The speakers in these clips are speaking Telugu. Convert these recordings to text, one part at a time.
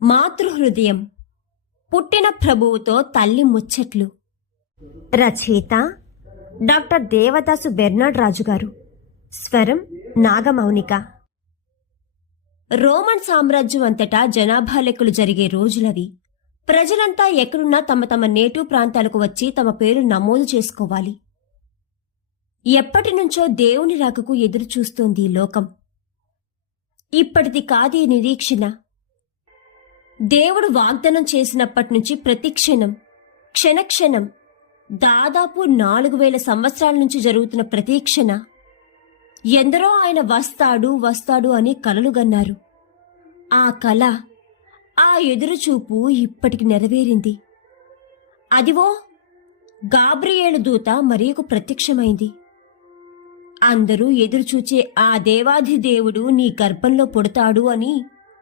మాతృహృదయం పుట్టిన ప్రభువుతో తల్లి ముచ్చట్లు. రచయిత డాక్టర్ దేవదాసు బెర్నాడ్ రాజు గారు. స్వరం నాగమౌనిక. రోమన్ సామ్రాజ్యం అంతటా జనాభా లెక్కలు జరిగే రోజులవి. ప్రజలంతా ఎక్కడున్నా తమ తమ నేటివ్ ప్రాంతాలకు వచ్చి తమ పేరు నమోదు చేసుకోవాలి. ఎప్పటినుంచో దేవుని రాకకు ఎదురు చూస్తోంది ఈ లోకం. ఇప్పటిది కాది నిరీక్షణ. దేవుడు వాగ్దానం చేసినప్పటినుంచి ప్రతి క్షణం క్షణక్షణం దాదాపు 4000 సంవత్సరాల నుంచి జరుగుతున్న ప్రతీక్షణ. ఎందరో ఆయన వస్తాడు వస్తాడు అని కలలుగన్నారు. ఆ కల, ఆ ఎదురుచూపు ఇప్పటికి నెరవేరింది. అదివో గాబ్రియేలు దూత మరియకు ప్రత్యక్షమైంది. అందరూ ఎదురుచూచే ఆ దేవాధిదేవుడు నీ గర్భంలో పుడతాడు అని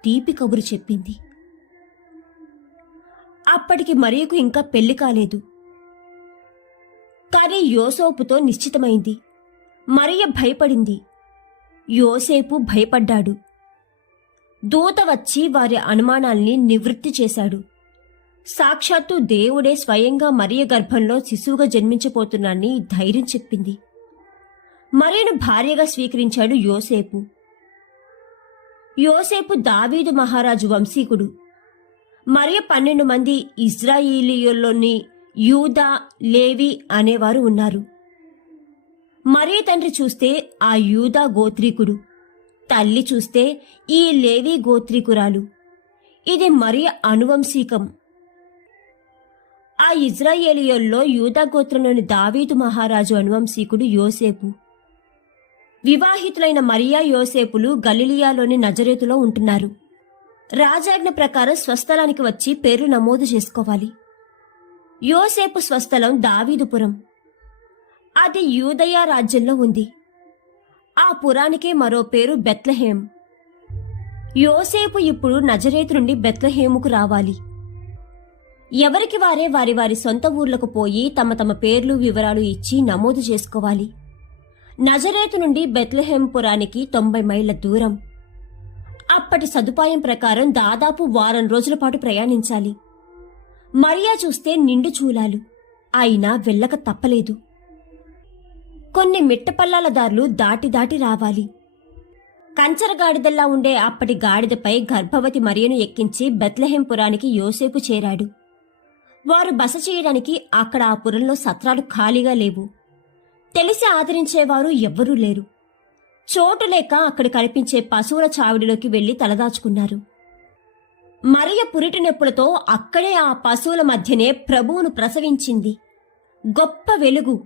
తీపి కబురు చెప్పింది. అప్పటికి మరియకు ఇంకా పెళ్లి కాలేదు. కానీ యోసేపుతో నిశ్చితమైంది. మరియ భయపడింది. యోసేపు భయపడ్డాడు. దూత వచ్చి వారి అనుమానాల్ని నివృత్తి చేశాడు. సాక్షాత్తు దేవుడే స్వయంగా మరియ గర్భంలో శిశువుగా జన్మించబోతున్నాడని ధైర్యం చెప్పింది. మరియను భార్యగా స్వీకరించాడు యోసేపు. యోసేపు దావీదు మహారాజు వంశీకుడు. మరియ 12 మంది ఇజ్రాయేలీయుల్లోని యూదా, లేవి అనేవారు ఉన్నారు. మరియ తండ్రి చూస్తే ఆ యూదా గోత్రీకుడు, తల్లి చూస్తే ఈ లేవి గోత్రీకురాలు. ఇది మరియ అనువంశీకం. ఆ ఇజ్రాయేలీయుల్లో యూదా గోత్రంలోని దావీదు మహారాజు అనువంశీకుడు యోసేపు. వివాహితులైన మరియా యోసేపులు గలిలియాలోని నజరేతులో ఉంటున్నారు. రాజాజ్ఞ ప్రకారం స్వస్థలానికి వచ్చి పేర్లు నమోదు చేసుకోవాలి. యోసేపు స్వస్థలం దావీదుపురం. అది యూదయ రాజ్యంలో ఉంది. ఆ పురానికే మరో పేరు బెత్లెహేం. యోసేపు ఇప్పుడు నజరేతు నుండి బెత్లెహేముకు రావాలి. ఎవరికి వారే వారి వారి సొంత ఊర్లకు పోయి తమ తమ పేర్లు వివరాలు ఇచ్చి నమోదు చేసుకోవాలి. నజరేతు నుండి బెత్లెహేం పురానికి 90 మైళ్ల దూరం. అప్పటి సదుపాయం ప్రకారం దాదాపు వారం రోజుల పాటు ప్రయాణించాలి. మరియా చూస్తే నిండు చూలాలు, అయినా వెళ్ళక తప్పలేదు. కొన్ని మిట్టపల్లాల దారులు దాటి దాటి రావాలి. కంచర గాడిదల్లా ఉండే అప్పటి గాడిదపై గర్భవతి మరియను ఎక్కించి బెత్లెహేం పురానికి యోసేపు చేరాడు. వారు బస చేయడానికి అక్కడ ఆ పురంలో సత్రాలు ఖాళీగా లేవు. తెలిసి ఆదరించేవారు ఎవ్వరూ లేరు. చోటు లేక అక్కడ కనిపించే పశువుల చావిడిలోకి వెళ్లి తలదాచుకున్నారు. మరియ పురిటి నొప్పులతో అక్కడే ఆ పశువుల మధ్యనే ప్రభువును ప్రసవించింది. గొప్ప వెలుగు,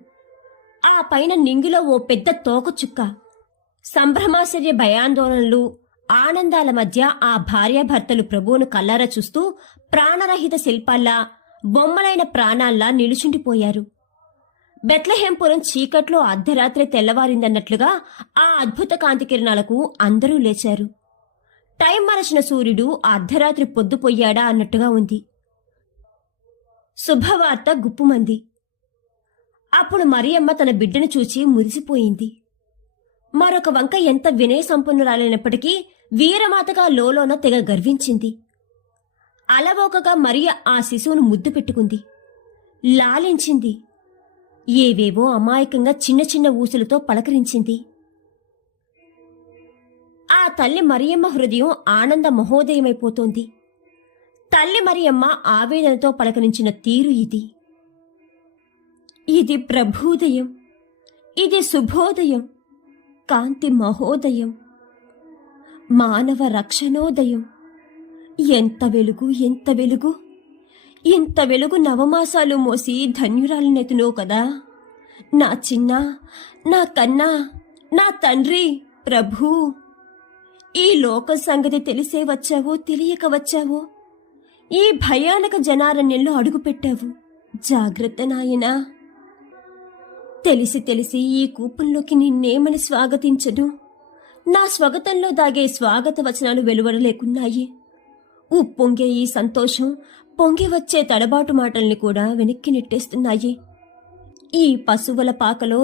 ఆ పైన నింగిలో ఓ పెద్ద తోకచుక్క. సంభ్రమాశ్చర్య భయాందోళనలు, ఆనందాల మధ్య ఆ భార్యాభర్తలు ప్రభువును కల్లారా చూస్తూ ప్రాణరహిత శిల్పాల్లా, బొమ్మలైన ప్రాణాల్లా నిలుచుండిపోయారు. బెత్లెహేంపురం చీకట్లో అర్ధరాత్రి తెల్లవారిందన్నట్లుగా ఆ అద్భుత కాంతి కిరణాలకు అందరూ లేచారు. టైం మరచిన సూర్యుడు అర్ధరాత్రి పొద్దుపోయాడా అన్నట్టుగా ఉంది. శుభవార్త గుప్పుమంది. అప్పుడు మరియమ్మ తన బిడ్డను చూచి మురిసిపోయింది. మరొక వంక ఎంత వినయ సంపన్నురాలైనప్పటికీ వీరమాతగా లోలోన తెగ గర్వించింది. అలవోకగా మరియ ఆ శిశువును ముద్దు పెట్టుకుంది, లాలించింది. ఏవేవో అమాయకంగా చిన్న చిన్న ఊసులతో పలకరించింది. ఆ తల్లి మరియమ్మ హృదయం ఆనంద మహోదయమైపోతోంది. తల్లి మరియమ్మ ఆవేదనతో పలకరించిన తీరు ఇది. ఇది ప్రభూదయం, ఇది శుభోదయం, కాంతి మహోదయం, మానవ రక్షణోదయం. ఎంత వెలుగు, ఎంత వెలుగు! ఇంత వెలుగు నవమాసాలు మోసి ధన్యురాలినెతునో కదా నా చిన్న, నా కన్నా, నా తండ్రి ప్రభూ. ఈ లోక సంగతి తెలిసే వచ్చావో తెలియక వచ్చావో, ఈ భయానక జనారణ్యంలో అడుగుపెట్టావు. జాగ్రత్త నాయనా. తెలిసి తెలిసి ఈ కూపంలోకి నిన్నేమని స్వాగతించను. నా స్వాగతంలో దాగే స్వాగత వచనాలు వెలువడలేకున్నాయి. ఉప్పొంగే ఈ సంతోషం పొంగి వచ్చే తడబాటు మాటల్ని కూడా వెనక్కి నెట్టేస్తున్నాయి. ఈ పశువుల పాకలో,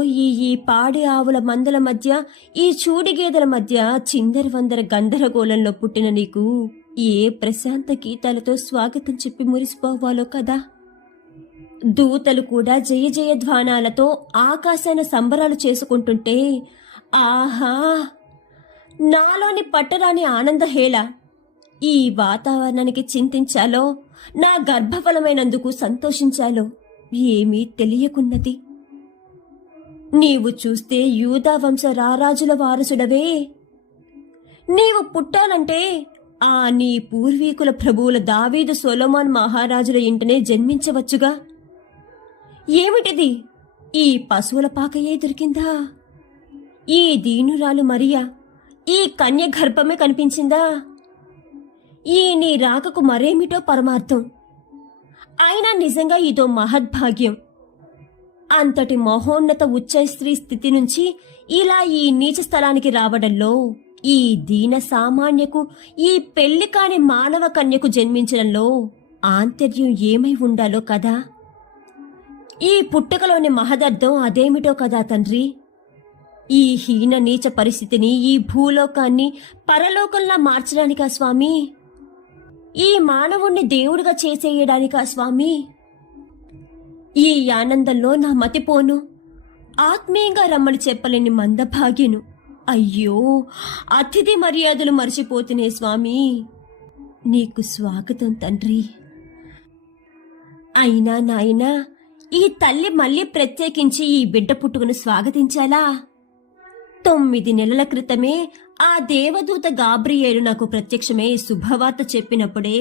ఈ పాడి ఆవుల మందల మధ్య, ఈ చూడి గేదెల మధ్య చిందరవందర గందరగోళంలో పుట్టిన నీకు ఏ ప్రశాంత గీతాలతో స్వాగతం చెప్పి మురిసిపోవాలో కదా. దూతలు కూడా జయ జయ ధ్వానాలతో ఆకాశాన సంబరాలు చేసుకుంటుంటే ఆహా, నాలోని పట్టరాని ఆనందహేళ. ఈ వాతావరణానికి చింతించాలో, నా గర్భఫలమైనందుకు సంతోషించాలో ఏమీ తెలియకున్నది. నీవు చూస్తే యూదా వంశ రారాజుల వారసుడవే. నీవు పుట్టాలంటే ఆ నీ పూర్వీకుల ప్రభువుల దావీదు సొలొమోన్ మహారాజుల ఇంటనే జన్మించవచ్చుగా. ఏమిటిది, ఈ పశువుల పాకయే దొరికిందా? ఈ దీనురాలు మరియా ఈ కన్య గర్భమే కనిపించిందా? ఈ నీ రాకకు మరేమిటో పరమార్థం. అయినా నిజంగా ఇదో మహద్భాగ్యం. అంతటి మహోన్నత ఉచ్చస్త్రీ స్థితి నుంచి ఇలా ఈ నీచ స్థలానికి రావడంలో, ఈ దీన సామాన్యకు, ఈ పెళ్లి కాని మానవ కన్యకు జన్మించడంలో ఆంతర్యం ఏమై ఉండాలో కదా. ఈ పుట్టుకలోని మహదర్థం అదేమిటో కదా తండ్రి. ఈ హీన నీచ పరిస్థితిని, ఈ భూలోకాన్ని పరలోకంలా మార్చడానికా స్వామి? ఈ మానవుణ్ణి దేవుడిగా చేసేయడానికా స్వామి? ఈ ఆనందంలో నా మతిపోను. ఆత్మీయంగా రమ్మని చెప్పలేని మందభాగ్యను. అయ్యో, అతిథి మర్యాదలు మర్చిపోతునే స్వామి. నీకు స్వాగతం తండ్రి. అయినా నాయనా, ఈ తల్లి మళ్ళీ ప్రత్యేకించి ఈ బిడ్డ పుట్టుకను స్వాగతించాలా? 9 నెలల క్రితమే ఆ దేవదూత గాబ్రియేలు నాకు ప్రత్యక్షమై శుభవార్త చెప్పినప్పుడే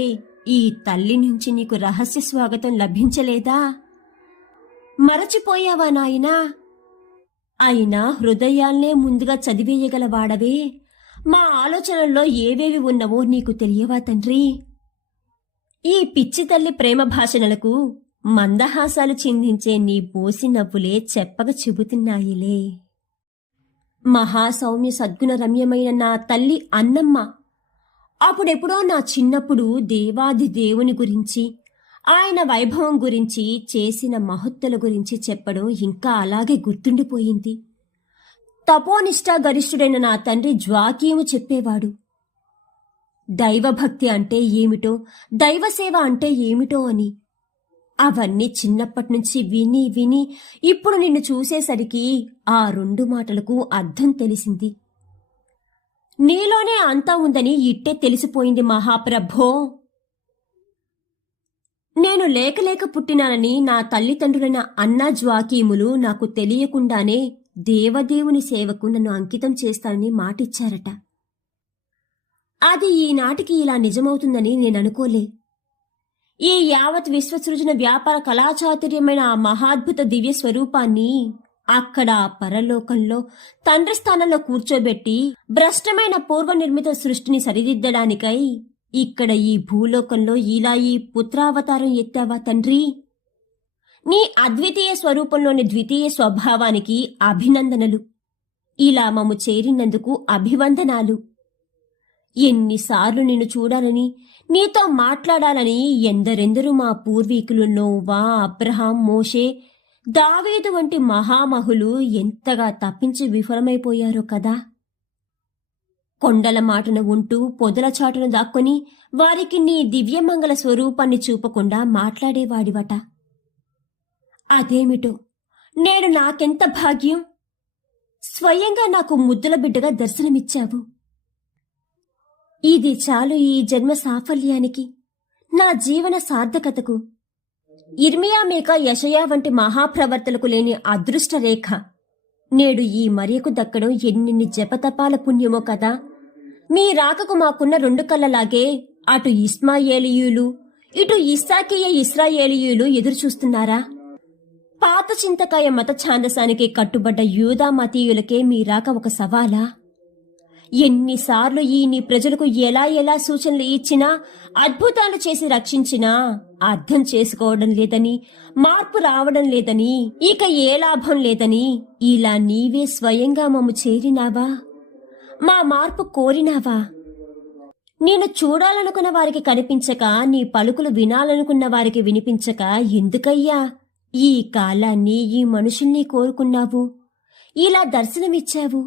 ఈ తల్లి నుంచి నీకు రహస్య స్వాగతం లభించలేదా? మరచిపోయావా నాయనా? అయినా హృదయాల్నే ముందుగా చదివేయగలవాడవే. మా ఆలోచనల్లో ఏవేవి ఉన్నవో నీకు తెలియవా తండ్రి? ఈ పిచ్చి తల్లి ప్రేమ భాషణలకు మందహాసాలు చిందించే నీ పోసి నవ్వులే చెప్పక చెబుతున్నాయిలే. మహాసౌమ్య సద్గుణ రమ్యమైన నా తల్లి అన్నమ్మ అప్పుడెప్పుడో నా చిన్నప్పుడు దేవాది దేవుని గురించి, ఆయన వైభవం గురించి, చేసిన మహత్తుల గురించి చెప్పడం ఇంకా అలాగే గుర్తుండిపోయింది. తపోనిష్టా గరిష్ఠుడైన నా తండ్రి జ్వాకీము చెప్పేవాడు. దైవభక్తి అంటే ఏమిటో, దైవసేవ అంటే ఏమిటో అని. అవన్నీ చిన్నప్పటి నుంచి విని విని ఇప్పుడు నిన్ను చూసేసరికి ఆ 2 మాటలకు అర్థం తెలిసింది. నీలోనే అంతా ఉందని ఇట్టే తెలిసిపోయింది మహాప్రభో. నేను లేక పుట్టినానని నా తల్లిదండ్రులైన అన్నా జ్వాకీములు నాకు తెలియకుండానే దేవదేవుని సేవకు నన్ను అంకితం చేస్తానని మాటిచ్చారట. అది ఈనాటికి ఇలా నిజమవుతుందని నేననుకోలే. ఈ యావత్ విశ్వసృజన వ్యాపార కళాచాతుర్యమైన ఆ మహాద్భుత దివ్య స్వరూపాన్ని అక్కడ పరలోకంలో తండ్రి స్థానంలో కూర్చోబెట్టి భ్రష్టమైన పూర్వనిర్మిత సృష్టిని సరిదిద్దడానికై ఇక్కడ ఈ భూలోకంలో ఇలా ఈ పుత్రావతారం ఎత్తావా తండ్రి? నీ అద్వితీయ స్వరూపంలోని ద్వితీయ స్వభావానికి అభినందనలు. ఇలా మమ్ము చేరినందుకు అభివందనాలు. ఎన్నిసార్లు నిన్ను చూడాలని, నీతో మాట్లాడాలని ఎందరెందరూ మా పూర్వీకులు నోవా, అబ్రహాం, మోషే, దావీదు వంటి మహామహులు ఎంతగా తప్పించి విఫలమైపోయారో కదా. కొండల మాటను ఉంటూ పొదల చాటును దాక్కొని వారికి నీ దివ్యమంగళ స్వరూపాన్ని చూపకుండా మాట్లాడేవాడివట. అదేమిటో నేడు నాకెంత భాగ్యం! స్వయంగా నాకు ముద్దుల బిడ్డగా దర్శనమిచ్చావు. ఇది చాలు ఈ జన్మ సాఫల్యానికి, నా జీవన సార్థకతకు. ఇర్మియా, మేకా, యెషయా వంటి మహాప్రవర్తలకు లేని అదృష్ట రేఖ నేడు ఈ మరియకు దక్కడం ఎన్నెన్ని జపతపాల పుణ్యమో కదా. మీ రాకకు మాకున్న 2 కళ్ళలాగే అటు ఇస్మాయేలీయులు, ఇటు ఇస్సాకీయ ఇస్రాయేలీయులు ఎదురుచూస్తున్నారా? పాత చింతకాయ మత ఛాందసానికి కట్టుబడ్డ యూదా మతీయులకే మీ రాక ఒక సవాలా? ఎన్నిసార్లు ఈ నీ ప్రజలకు ఎలా సూచనలు ఇచ్చినా, అద్భుతాలు చేసి రక్షించినా అర్థం చేసుకోవడం లేదని, మార్పు రావడం లేదని, ఇక ఏ లాభం లేదని ఇలా నీవే స్వయంగా మమ్ము చేరినావా? మా మార్పు కోరినావా? నేను చూడాలనుకున్న వారికి కనిపించక, నీ పలుకులు వినాలనుకున్న వారికి వినిపించక ఎందుకయ్యా ఈ కాలాన్ని, ఈ మనుషుల్ని కోరుకున్నావు, ఇలా దర్శనమిచ్చావు?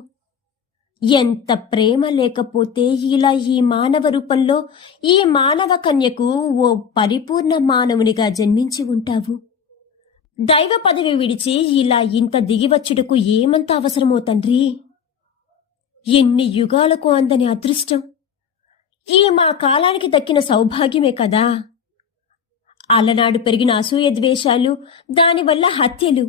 ఎంత ప్రేమ లేకపోతే ఇలా ఈ మానవ రూపంలో ఈ మానవ కన్యకు ఓ పరిపూర్ణ మానవునిగా జన్మించి ఉంటావు. దైవ పదవి విడిచి ఇలా ఇంత దిగివచ్చుటకు ఏమంత అవసరమో తండ్రి. ఎన్ని యుగాలకు అందని అదృష్టం ఈ మా కాలానికి దక్కిన సౌభాగ్యమే కదా. అలనాడు పెరిగిన అసూయ ద్వేషాలు, దానివల్ల హత్యలు,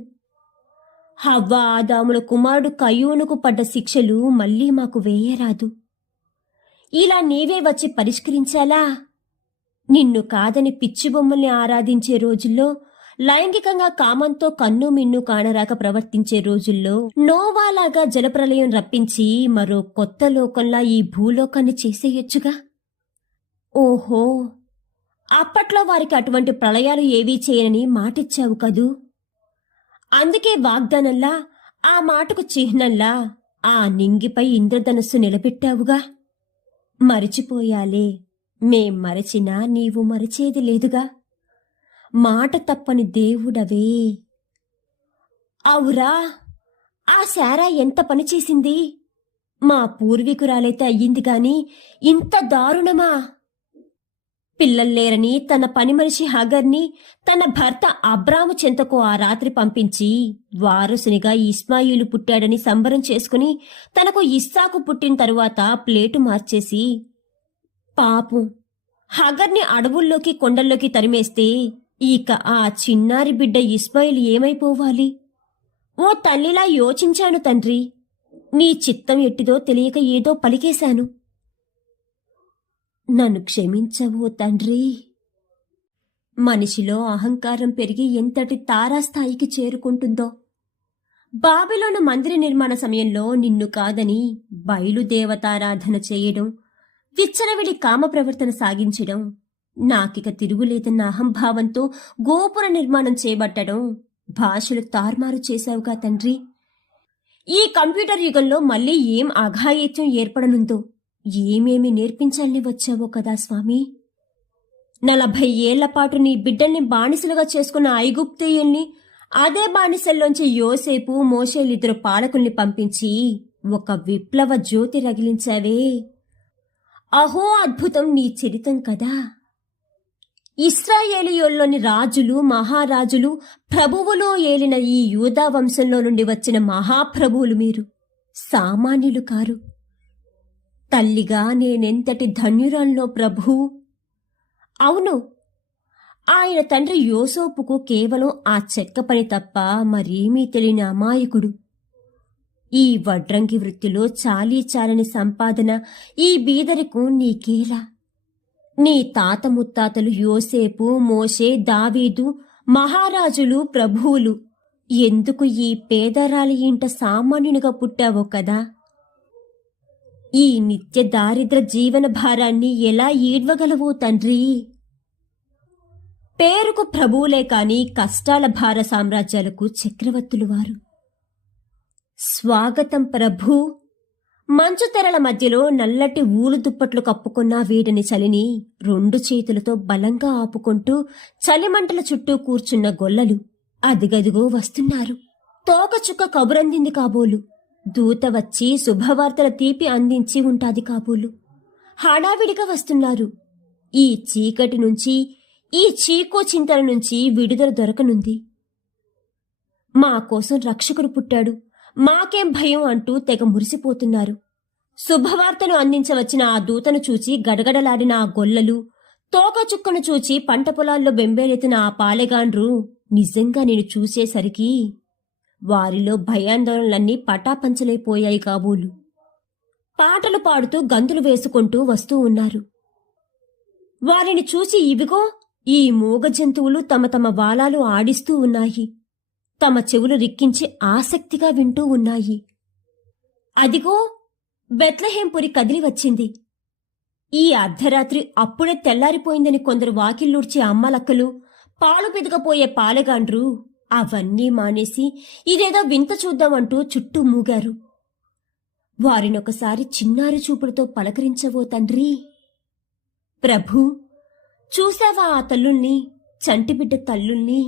హవ్వ ఆదాముల కుమారుడు కయ్యూనుకు పడ్డ శిక్షలు మళ్ళీ మాకు వేయరాదు. ఇలా నీవే వచ్చి పరిష్కరించాలా? నిన్ను కాదని పిచ్చి బొమ్మల్ని ఆరాధించే రోజుల్లో, లైంగికంగా కామంతో కన్ను మిన్ను కానరాక ప్రవర్తించే రోజుల్లో నోవాలాగా జలప్రలయం రప్పించి మరో కొత్త లోకంలా ఈ భూలోకాన్ని చేసేయొచ్చుగా. ఓహో, అప్పట్లో వారికి అటువంటి ప్రళయాలు ఏవీ చేయనని మాటిచ్చావు కదూ. అందుకే వాగ్దానంలా, ఆ మాటకు చిహ్నంలా ఆ నింగిపై ఇంద్రధనస్సు నిలబెట్టావుగా. మరిచిపోయాలే, మేం మరచినా నీవు మరిచేది లేదుగా. మాట తప్పని దేవుడవే. అవురా, ఆ శారా ఎంత పనిచేసింది. మా పూర్వీకురాలైతే అయ్యింది గాని ఇంత దారుణమా? పిల్లల్లేరని తన పని మనిషి హగర్ని తన భర్త అబ్రాము చెంతకు ఆ రాత్రి పంపించి వారసునిగా ఇస్మాయిలు పుట్టాడని సంబరం చేసుకుని తనకు ఇస్సాకు పుట్టిన తరువాత ప్లేటు మార్చేసి, పాపం హగర్ని అడవుల్లోకి కొండల్లోకి తరిమేస్తే ఇక ఆ చిన్నారి బిడ్డ ఇస్మాయిల్ ఏమైపోవాలి? ఓ తల్లిలా యోచించాను తండ్రి. నీ చిత్తం ఎట్టిదో తెలియక ఏదో పలికేశాను. నన్ను క్షమించవో తండ్రి. మనిషిలో అహంకారం పెరిగి ఎంతటి తారాస్థాయికి చేరుకుంటుందో. బాబిలోను మందిర నిర్మాణ సమయంలో నిన్ను కాదని బయలుదేవతారాధన చేయడం, విచ్చలవిడి కామ ప్రవర్తన సాగించడం, నాకిక తిరుగులేదన్న అహంభావంతో గోపుర నిర్మాణం చేపట్టడం, భాషలు తారుమారు చేశావుగా తండ్రి. ఈ కంప్యూటర్ యుగంలో మళ్ళీ ఏం అఘాయిత్యం ఏర్పడనుందో, ఏమేమి నేర్పించాలని వచ్చావో కదా స్వామి. 40 ఏళ్లపాటు నీ బిడ్డల్ని బానిసలుగా చేసుకున్న ఐగుప్తీయుల్ని, అదే బానిసల్లోంచి యోసేపు మోషేలిద్దరు పాలకుల్ని పంపించి ఒక విప్లవ జ్యోతి రగిలించావే. అహో అద్భుతం నీ చరితం కదా. ఇశ్రాయేలీయుల్లోని రాజులు, మహారాజులు, ప్రభువులు ఏలిన ఈ యూదా వంశంలో నుండి వచ్చిన మహాప్రభువులు మీరు. సామాన్యులు కారు. తల్లిగా నేనెంతటి ధన్యురాల్లో ప్రభూ. అవును, ఆయన తండ్రి యోసేపుకు కేవలం ఆ చెక్క పని తప్ప మరేమీ తెలియని అమాయకుడు. ఈ వడ్రంగి వృత్తిలో చాలీ చాలని సంపాదన ఈ బీదరికు నీకేలా? నీ తాత ముత్తాతలు యోసేపు, మోషే, దావీదు, మహారాజులు, ప్రభువులు. ఎందుకు ఈ పేదరాలి ఇంట సామాన్యునిగా పుట్టావో కదా. ఈ నిత్య దారిద్ర జీవన భారాన్ని ఎలా ఈడ్వగలవో తండ్రి. పేరుకు ప్రభువులే కాని కష్టాల భార సామ్రాజ్యాలకు చక్రవర్తులు వారు. స్వాగతం ప్రభూ. మంచు తెరల మధ్యలో నల్లటి ఊలు దుప్పట్లు కప్పుకున్న వీడిని చలిని 2 చేతులతో బలంగా ఆపుకుంటూ చలిమంటల చుట్టూ కూర్చున్న గొల్లలు అదిగదిగో వస్తున్నారు. తోకచుక్క కబురందింది కాబోలు. దూత వచ్చి శుభవార్తల తీపి అందించి ఉంటాది కాబోలు. హడావిడిగా వస్తున్నారు. ఈ చీకటి నుంచి, ఈ చీకో చింతల నుంచి విడుదల దొరకనుంది. మా కోసం రక్షకుడు పుట్టాడు, మాకేం భయం అంటూ తెగ మురిసిపోతున్నారు. శుభవార్తను అందించవచ్చిన ఆ దూతను చూచి గడగడలాడిన ఆ గొల్లలు, తోకచుక్కను చూచి పంట పొలాల్లో బెంబేలెత్తిన ఆ పాలెగాండ్రు నిజంగా నేను చూసేసరికి వారిలో భయాందోళనలన్నీ పటాపంచలైపోయాయి కాబోలు. పాటలు పాడుతూ గంతులు వేసుకుంటూ వస్తూ ఉన్నారు. వారిని చూసి ఇవిగో ఈ మూగ జంతువులు తమ తమ వాలాలు ఆడిస్తూ ఉన్నాయి. తమ చెవులు రిక్కించి ఆసక్తిగా వింటూ ఉన్నాయి. అదిగో బెత్లెహేంపురి కదిలి వచ్చింది. ఈ అర్ధరాత్రి అప్పుడే తెల్లారిపోయిందని కొందరు వాకిళ్ళూడ్చే అమ్మలక్కలు, పాలు పిదకపోయే పాలెగాండ్రు అవన్నీ మానేసి ఇదేదో వింత చూద్దామంటూ చుట్టూ మూగారు. వారినొకసారి చిన్నారి చూపులతో పలకరించవో తండ్రి. ప్రభూ, చూశావా ఆ తల్లుల్ని, చంటిబిడ్డ తల్లుల్ని?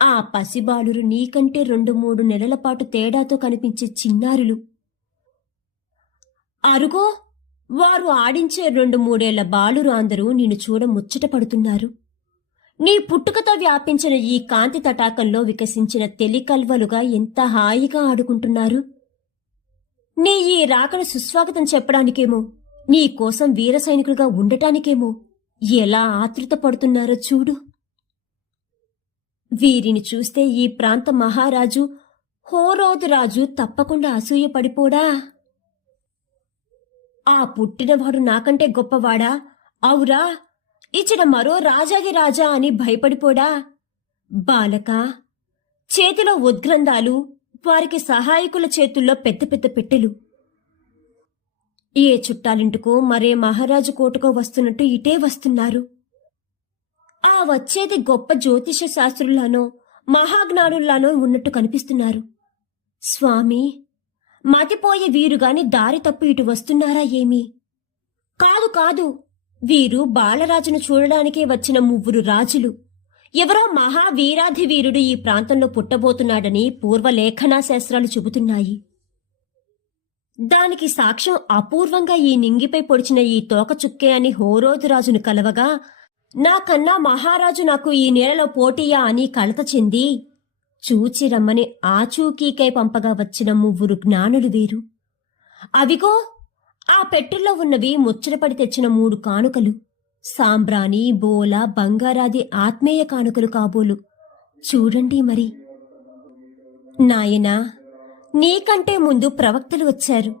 ఆ పసిబాలురు నీకంటే 2-3 నెలల పాటు తేడాతో కనిపించే చిన్నారులు. అరుగో, వారు ఆడించే 2-3 ఏళ్ల బాలురు అందరూ నిన్ను చూడ ముచ్చట పడుతున్నారు. నీ పుట్టుకతో వ్యాపించిన ఈ కాంతి తటాకంలో వికసించిన తెలికల్వలుగా ఎంత హాయిగా ఆడుకుంటున్నారు. నీ ఈ రాకను సుస్వాగతం చెప్పడానికేమో, నీ కోసం వీర సైనికులుగా ఉండటానికేమో ఎలా ఆతృత పడుతున్నారో చూడు. వీరిని చూస్తే ఈ ప్రాంత మహారాజు హోరోదు రాజు తప్పకుండా అసూయపడిపోడా? ఆ పుట్టినవాడు నాకంటే గొప్పవాడా? అవురా, ఇచ్చిన మరో రాజాది రాజా అని భయపడిపోడా? బాలక, చేతిలో ఉద్గ్రంథాలు, వారికి సహాయకుల చేతుల్లో పెద్ద పెద్ద పెట్టెలు. ఏ చుట్టాలింటికో మరే మహారాజు కోటకో వస్తున్నట్టు ఇటే వస్తున్నారు. ఆ వచ్చేది గొప్ప జ్యోతిష శాస్త్రుల్లానో మహాజ్ఞానుల్లానో ఉన్నట్టు కనిపిస్తున్నారు. స్వామి, మతిపోయే వీరుగాని దారి తప్పు ఇటు వస్తున్నారా ఏమి? కాదు కాదు, వీరు బాలరాజును చూడడానికే వచ్చిన 3 రాజులు. ఎవరో మహావీరాధివీరుడు ఈ ప్రాంతంలో పుట్టబోతున్నాడని పూర్వలేఖనా శాస్త్రాలు చెబుతున్నాయి. దానికి సాక్ష్యం అపూర్వంగా ఈ నింగిపై పొడిచిన ఈ తోకచుక్కే అని హోరోదు రాజును కలవగా, నాకన్నా మహారాజు నాకు ఈ నేలలో పోటీయా అని కలత చెంది చూచి రమ్మని ఆచూకీకై పంపగా వచ్చిన 3 జ్ఞానులు వీరు. అవిగో, ఆ పెట్టెల్లో ఉన్నవి ముచ్చటపడి తెచ్చిన 3 కానుకలు. సాంబ్రాణి, బోల, బంగారాది ఆత్మీయ కానుకలు కాబోలు. చూడండి మరి. నాయనా, నీకంటే ముందు ప్రవక్తలు వచ్చారు,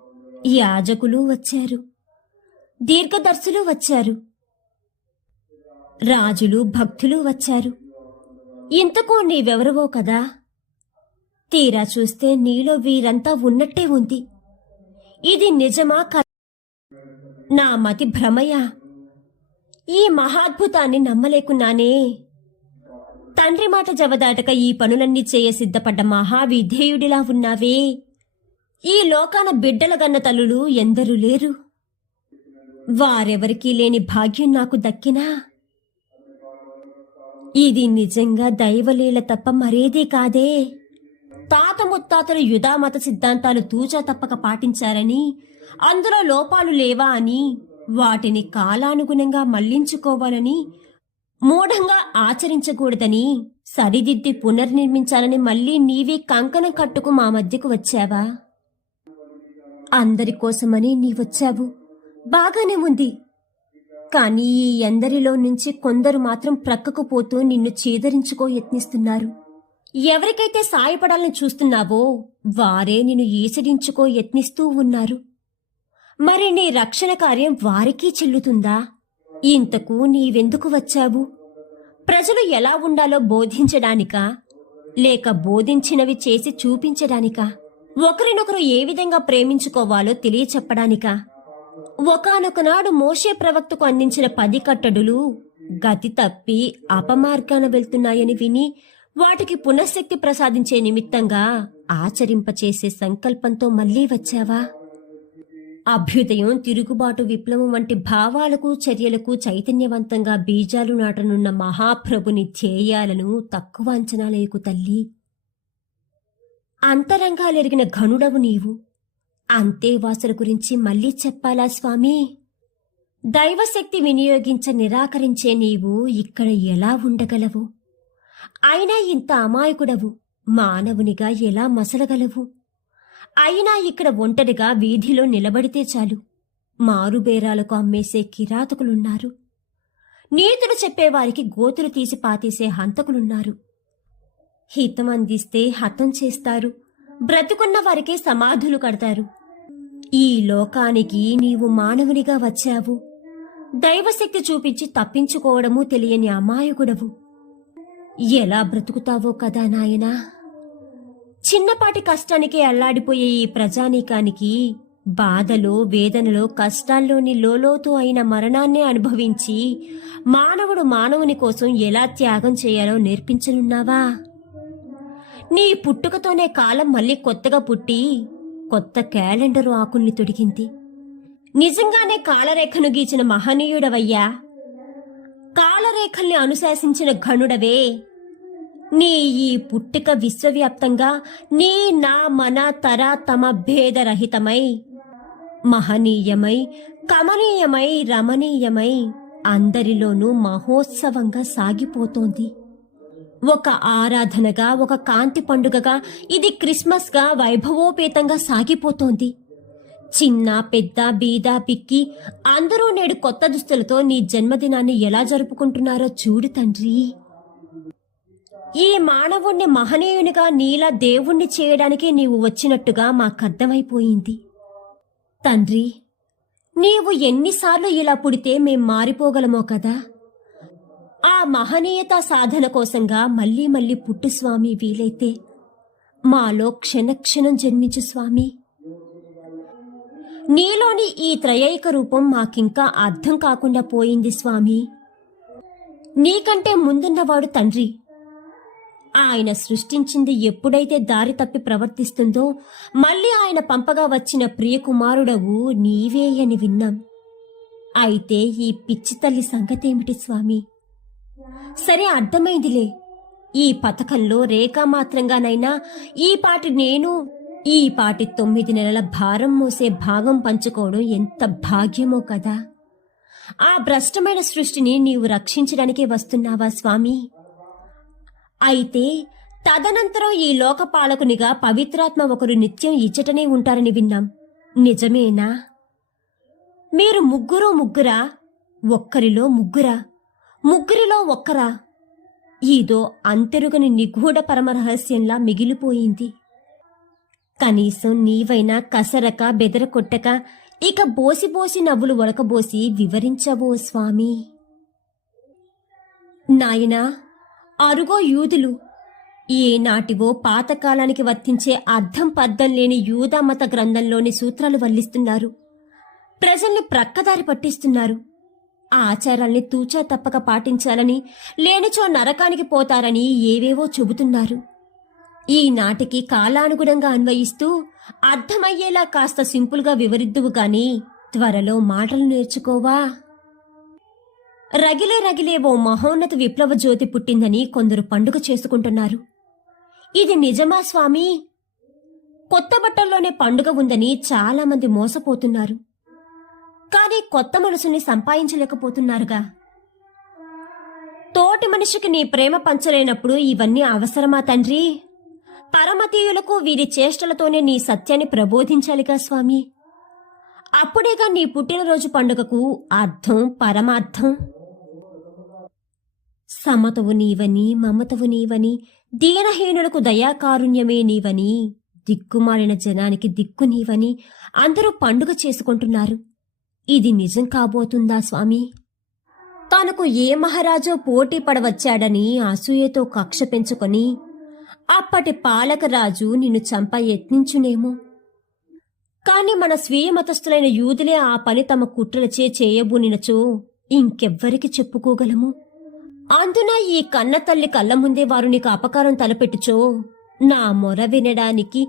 యాజకులు వచ్చారు, దీర్ఘదర్శులు వచ్చారు, రాజులు భక్తులు వచ్చారు. ఇంతకు నీవెవరవో కదా? తీరా చూస్తే నీలో వీరంతా ఉన్నట్టే ఉంది. ఇది నిజమా నా మతి భ్రమయా? ఈ మహాద్భుతాన్ని నమ్మలేకున్నానే. తండ్రి మాట జవదాటక ఈ పనులన్నీ చేయ సిద్ధపడ్డ మహావిధేయుడిలా ఉన్నావే. ఈ లోకాన బిడ్డలగన్న తల్లులు ఎందరూ లేరు. వారెవరికీ లేని భాగ్యం నాకు దక్కినా ఇది నిజంగా దైవలీల తప్ప మరేదీ కాదే. తాత ముత్తాతలు యుధామత సిద్ధాంతాలు తూచా తప్పక పాటించారని, అందులో లోపాలు లేవా అని, వాటిని కాలానుగుణంగా మళ్లించుకోవాలని, మూఢంగా ఆచరించకూడదని సరిదిద్ది పునర్నిర్మించాలని మళ్లీ నీవే కంకణం కట్టుకు మా మధ్యకు వచ్చావా? అందరి కోసమని నీవొచ్చావు, బాగానే ఉంది. కానీ ఈ ఎందరిలో నుంచి కొందరు మాత్రం ప్రక్కకు పోతూ నిన్ను చీదరించుకో యత్నిస్తున్నారు. ఎవరికైతే సాయపడాలని చూస్తున్నావో వారే నిన్ను ఈసడించుకో యత్నిస్తూ ఉన్నారు. మరి నీ రక్షణ కార్యం వారికీ చెల్లుతుందా? ఇంతకు నీవెందుకు వచ్చావు? ప్రజలు ఎలా ఉండాలో బోధించడానికా, లేక బోధించినవి చేసి చూపించడానికా? ఒకరినొకరు ఏ విధంగా ప్రేమించుకోవాలో తెలియచెప్పడానికా? ఒకానొకనాడు మోషే ప్రవక్తకు అందించిన 10 కట్టడులు గతి తప్పి అపమార్గాన వెళ్తున్నాయని విని వాటికి పునఃశక్తి ప్రసాదించే నిమిత్తంగా ఆచరింపచేసే సంకల్పంతో మళ్లీ వచ్చావా? అభ్యుదయం, తిరుగుబాటు, విప్లవం వంటి భావాలకు చర్యలకు చైతన్యవంతంగా బీజాలు నాటనున్న మహాప్రభుని ధ్యేయాలను తక్కువ అంచనాలేకు తల్లి. అంతరంగాలెరిగిన ఘనుడవు నీవు. అంతేవాసుల గురించి మళ్లీ చెప్పాలా స్వామి? దైవశక్తి వినియోగించ నిరాకరించే నీవు ఇక్కడ ఎలా ఉండగలవు? అయినా ఇంత అమాయకుడవు, మానవునిగా ఎలా మసలగలవు? అయినా ఇక్కడ ఒంటరిగా వీధిలో నిలబడితే చాలు, మారుబేరాలకు అమ్మేసే కిరాతకులున్నారు. నీతులు చెప్పేవారికి గోతులు తీసి పాతేసే హంతకులున్నారు. హితం అందిస్తే హతం చేస్తారు, బ్రతుకున్న వారికే సమాధులు కడతారు. ఈ లోకానికి నీవు మానవునిగా వచ్చావు. దైవశక్తి చూపించి తప్పించుకోవడము తెలియని అమాయకుడవు. ఎలా బ్రతుకుతావో కదా నాయనా. చిన్నపాటి కష్టానికే అల్లాడిపోయే ఈ ప్రజానీకానికి బాధలో, వేదనలో, కష్టాల్లోని లోలోతు అయిన మరణాన్నే అనుభవించి మానవుడు మానవుని కోసం ఎలా త్యాగం చేయాలో నేర్పించనున్నావా? నీ పుట్టుకతోనే కాలం మళ్ళీ కొత్తగా పుట్టి కొత్త క్యాలెండరు ఆకుల్ని తొడిగింది. నిజంగానే కాలరేఖను గీచిన మహనీయుడవయ్యా. కాలరేఖల్ని అనుశాసించిన ఘనుడవే. నీ ఈ పుట్టుక విశ్వవ్యాప్తంగా నీ, నా, మన, తర, తమ భేదరహితమై మహనీయమై, కమనీయమై, రమణీయమై అందరిలోనూ మహోత్సవంగా సాగిపోతోంది. ఒక ఆరాధనగా, ఒక కాంతి పండుగగా ఇది క్రిస్మస్గా వైభవోపేతంగా సాగిపోతోంది. చిన్న పెద్ద బీద పిక్కి అందరూ నేడు కొత్త దుస్తులతో నీ జన్మదినాన్ని ఎలా జరుపుకుంటున్నారో చూడు తండ్రి. ఈ మానవుణ్ణి మహనీయునిగా నీలా దేవుణ్ణి చేయడానికి నీవు వచ్చినట్టుగా మాకర్థమైపోయింది. తండ్రి, నీవు ఎన్నిసార్లు ఇలా పుడితే మేం మారిపోగలమో కదా. ఆ మహనీయత సాధన కోసంగా మళ్ళీ మళ్ళీ పుట్టు స్వామి, వీలైతే మాలో క్షణక్షణం జన్మించు స్వామి. నీలోని ఈ త్రయైక రూపం మాకింకా అర్థం కాకుండా పోయింది స్వామి. నీకంటే ముందున్నవాడు తండ్రి. ఆయన సృష్టించింది ఎప్పుడైతే దారి తప్పి ప్రవర్తిస్తుందో మళ్ళీ ఆయన పంపగా వచ్చిన ప్రియకుమారుడవు నీవే అని విన్నాం. అయితే ఈ పిచ్చి తల్లి సంగతేమిటి స్వామి? సరే, అర్థమైందిలే. ఈ పథకంలో రేఖామాత్రంగానైనా ఈ పాటి 9 నెలల భారం మోసే భాగం పంచుకోవడం ఎంత భాగ్యమో కదా. ఆ భ్రష్టమైన సృష్టిని నీవు రక్షించడానికే వస్తున్నావా స్వామి? అయితే తదనంతరం ఈ లోకపాలకునిగా పవిత్రాత్మ ఒకరు నిత్యం ఇచ్చటనే ఉంటారని విన్నాం. నిజమేనా? మీరు ముగ్గురా? ఒక్కరిలో ముగ్గురా? ముగ్గురిలో ఒక్కరా? ఇదో అంతెరుగని నిగూఢ పరమరహస్యంలా మిగిలిపోయింది. కనీసం నీవైనా కసరక బెదరకొట్టక ఇక బోసి నవ్వులు ఒలకబోసి వివరించవో స్వామి. నాయనా, అరుగో యూదులు, ఏనాటివో పాతకాలానికి వర్తించే అర్థం పర్థం లేని యూదా మత గ్రంథంలోని సూత్రాలు వల్లిస్తున్నారు. ప్రజల్ని ప్రక్కదారి పట్టిస్తున్నారు. ఆచారాల్ని తూచా తప్పక పాటించాలని, లేనిచో నరకానికి పోతారని ఏవేవో చెబుతున్నారు. ఈనాటికి కాలానుగుణంగా అన్వయిస్తూ అర్థమయ్యేలా కాస్త సింపుల్గా వివరిద్దువు గాని త్వరలో మాటలు నేర్చుకోవా? రగిలే ఓ మహోన్నత విప్లవ జ్యోతి పుట్టిందని కొందరు పండుగ చేసుకుంటున్నారు. ఇది నిజమా స్వామి? కొత్త బట్టల్లోనే పండుగ ఉందని చాలామంది మోసపోతున్నారు. కానీ కొత్త మనసుని సంపాదించలేకపోతున్నారుగా. తోటి మనిషికి నీ ప్రేమ పంచలేనప్పుడు ఇవన్నీ అవసరమా తండ్రి? పరమతీయులకు వీరి చేష్టలతోనే నీ సత్యాన్ని ప్రబోధించాలిగా స్వామి. అప్పుడేగా నీ పుట్టినరోజు పండుగకు అర్థం, పరమార్థం. సమతవు నీవని, మమతవు నీవని, దీనహీనులకు దయాకారుణ్యమే నీవని, దిక్కుమాలిన జనానికి దిక్కు నీవని అందరూ పండుగ చేసుకుంటున్నారు. ఇది నిజం కాబోతుందా స్వామి? తనకు ఏ మహారాజో పోటీ పడవచ్చాడని అసూయతో కక్ష పెంచుకొని అప్పటి పాలకరాజు నిన్ను చంప యత్నించునేమో. కాని మన స్వీయ మతస్థులైన యూదులే ఆ పని తమ కుట్రలచే చేయబూనినచో ఇంకెవ్వరికి చెప్పుకోగలము? అందున ఈ కన్న తల్లి కళ్ళ ముందే వారు నీకు అపకారం తలపెట్టుచో నా మొర వినడానికి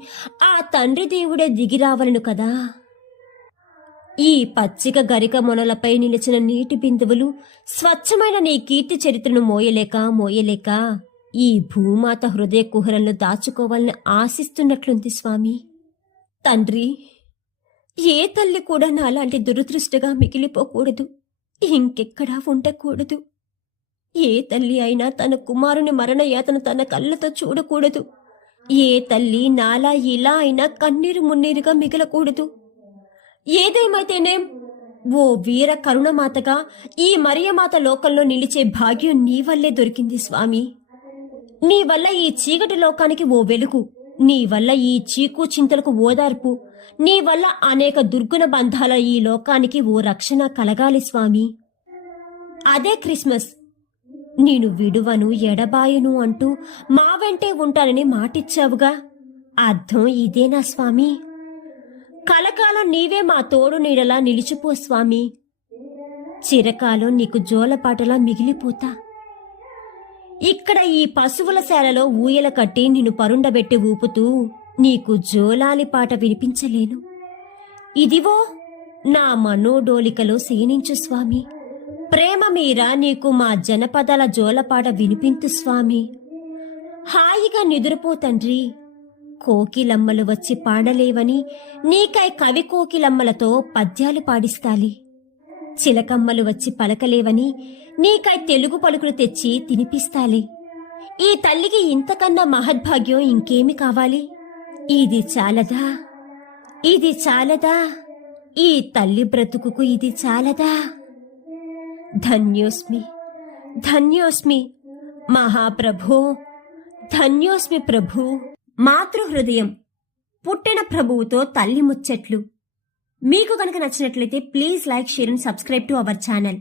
ఆ తండ్రి దేవుడే దిగిరావలను కదా. ఈ పచ్చిక గరిక మొనలపై నిలిచిన నీటి బిందువులు స్వచ్ఛమైన నీ కీర్తి చరిత్రను మోయలేక ఈ భూమాత హృదయ కుహరంలో దాచుకోవాలని ఆశిస్తున్నట్లుంది స్వామి. తండ్రి, ఏ తల్లి కూడా నాలాంటి దురదృష్టగా మిగిలిపోకూడదు, ఇంకెక్కడా ఉండకూడదు. ఏ తల్లి అయినా తన కుమారుని మరణయాతన తన కళ్ళతో చూడకూడదు. ఏ తల్లి నాలా ఇలా అయినా కన్నీరు మున్నీరుగా మిగలకూడదు. ఏదేమైతేనేం ఓ వీర కరుణమాతగా ఈ మరియమాత లోకంలో నిలిచే భాగ్యం నీ వల్లే దొరికింది స్వామి. నీ వల్ల ఈ చీకటి లోకానికి ఓ వెలుగు, నీ వల్ల ఈ చీకు చింతలకు ఓదార్పు, నీ వల్ల అనేక దుర్గుణ బంధాల ఈ లోకానికి ఓ రక్షణ కలగాలి స్వామి. అదే క్రిస్మస్. నేను విడువను, ఎడబాయను అంటూ మా వెంటే ఉంటానని మాటిచ్చావుగా. అర్థం ఇదేనా స్వామి? కలకాలం నీవే మా తోడు నీడలా నిలిచిపో స్వామి. చిరకాలం నీకు జోలపాటలా మిగిలిపోతా. ఇక్కడ ఈ పశువుల శాలలో ఊయల కట్టి నిన్ను పరుండబెట్టి ఊపుతూ నీకు జోలాలి పాట వినిపించలేను. ఇదివో నా మనోడోలికలో శయనించు స్వామి. ప్రేమ మీరా నీకు మా జనపదాల జోలపాట వినిపించు స్వామి. హాయిగా నిదురపో తండ్రి. కోకిలమ్మలు వచ్చి పాడలేవని నీకై కవి కోకిలమ్మలతో పద్యాలు పాడిస్తాలి. చిలకమ్మలు వచ్చి పలకలేవని నీకై తెలుగు పలుకులు తెచ్చి తినిపిస్తాలి. ఈ తల్లికి ఇంతకన్నా మహద్భాగ్యం ఇంకేమి కావాలి? ఇది చాలదా? ఇది చాలదా? ఈ తల్లి బ్రతుకుకు ఇది చాలదా? ధన్యోస్మి, ధన్యోస్మి మహాప్రభో, ధన్యోస్మి ప్రభు. మాతృహృదయం, పుట్టిన ప్రభువుతో తల్లి ముచ్చట్లు. మీకు కనుక నచ్చినట్లయితే please like, share and subscribe to our channel.